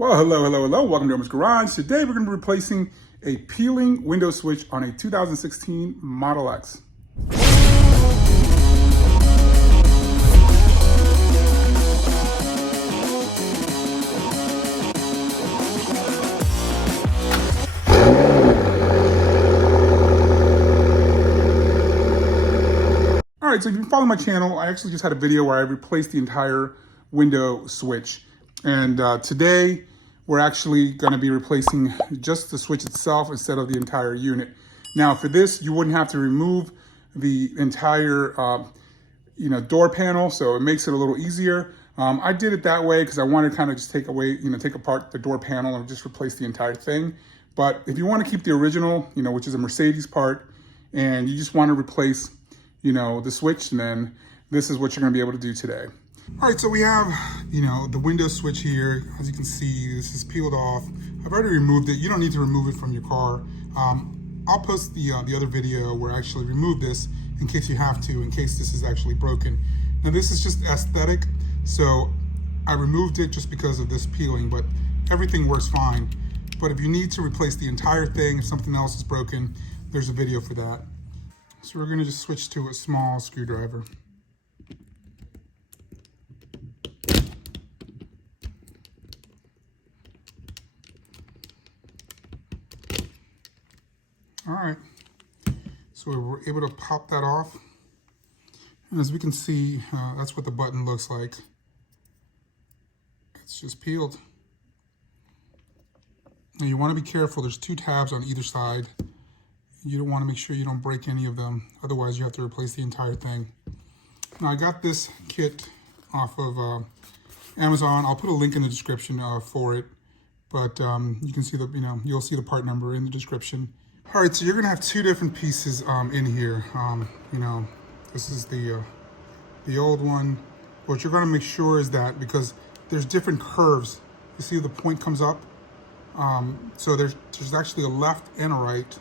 Well, hello. Welcome to Elmer's Garage. Today we're going to be replacing a peeling window switch on a 2016 Model X. All right, so if you follow my channel, I actually just had a video where I replaced the entire window switch. And today, we're actually going to be replacing just the switch itself instead of the entire unit. Now, for this, you wouldn't have to remove the entire, door panel, so it makes it a little easier. I did it that way because I wanted to kind of just take apart the door panel and just replace the entire thing. But if you want to keep the original, which is a Mercedes part, and you just want to replace, the switch, and then this is what you're going to be able to do today. All right, so we have, the window switch here. As you can see, this is peeled off. I've already removed it. You don't need to remove it from your car. I'll post the other video where I actually remove this in case you have to, in case this is actually broken. Now, this is just aesthetic, so I removed it just because of this peeling, but everything works fine. But if you need to replace the entire thing, if something else is broken, there's a video for that. So we're gonna just switch to a small screwdriver. All right, so we were able to pop that off. And as we can see, that's what the button looks like. It's just peeled. Now you wanna be careful, there's two tabs on either side. You don't wanna make sure you don't break any of them. Otherwise you have to replace the entire thing. Now I got this kit off of Amazon. I'll put a link in the description for it. But you can see you'll see the part number in the description. All right, so you're gonna have two different pieces in here. This is the old one. What you're gonna make sure is that, because there's different curves. You see the point comes up. So there's actually a left and a right.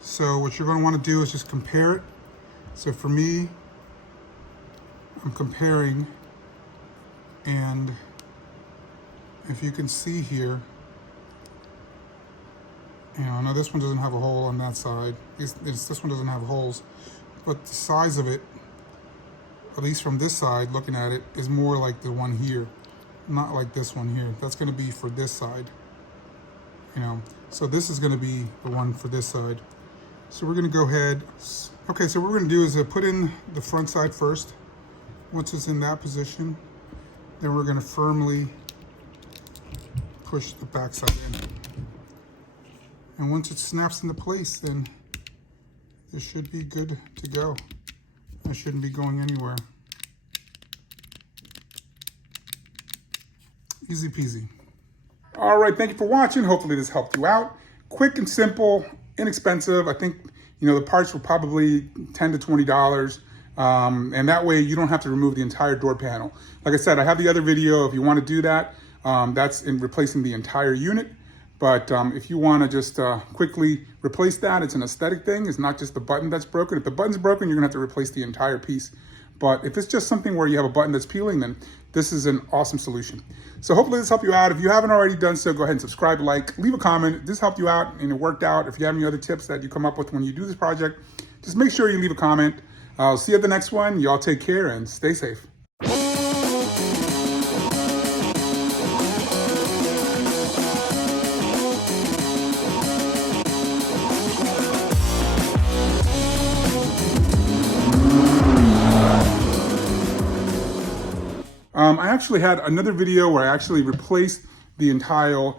So what you're gonna wanna do is just compare it. So for me, I'm comparing, and if you can see here, now this one doesn't have a hole on that side. This one doesn't have holes, but the size of it, at least from this side, looking at it, is more like the one here, not like this one here. That's gonna be for this side, So this is gonna be the one for this side. So we're gonna go ahead. Okay, so what we're gonna do is put in the front side first. Once it's in that position, then we're gonna firmly push the back side in. And once it snaps into place, then this should be good to go. It shouldn't be going anywhere. Easy peasy. All right, thank you for watching. Hopefully this helped you out. Quick and simple, inexpensive. I think, the parts were probably $10 to $20. And that way you don't have to remove the entire door panel. Like I said, I have the other video if you want to do that. That's in replacing the entire unit. But if you want to just quickly replace that, it's an aesthetic thing. It's not just the button that's broken. If the button's broken, you're gonna have to replace the entire piece. But if it's just something where you have a button that's peeling, then this is an awesome solution. So hopefully this helped you out. If you haven't already done so, go ahead and subscribe, like, leave a comment. This helped you out and it worked out. If you have any other tips that you come up with when you do this project, just make sure you leave a comment. I'll see you at the next one. Y'all take care and stay safe. I actually had another video where I actually replaced the entire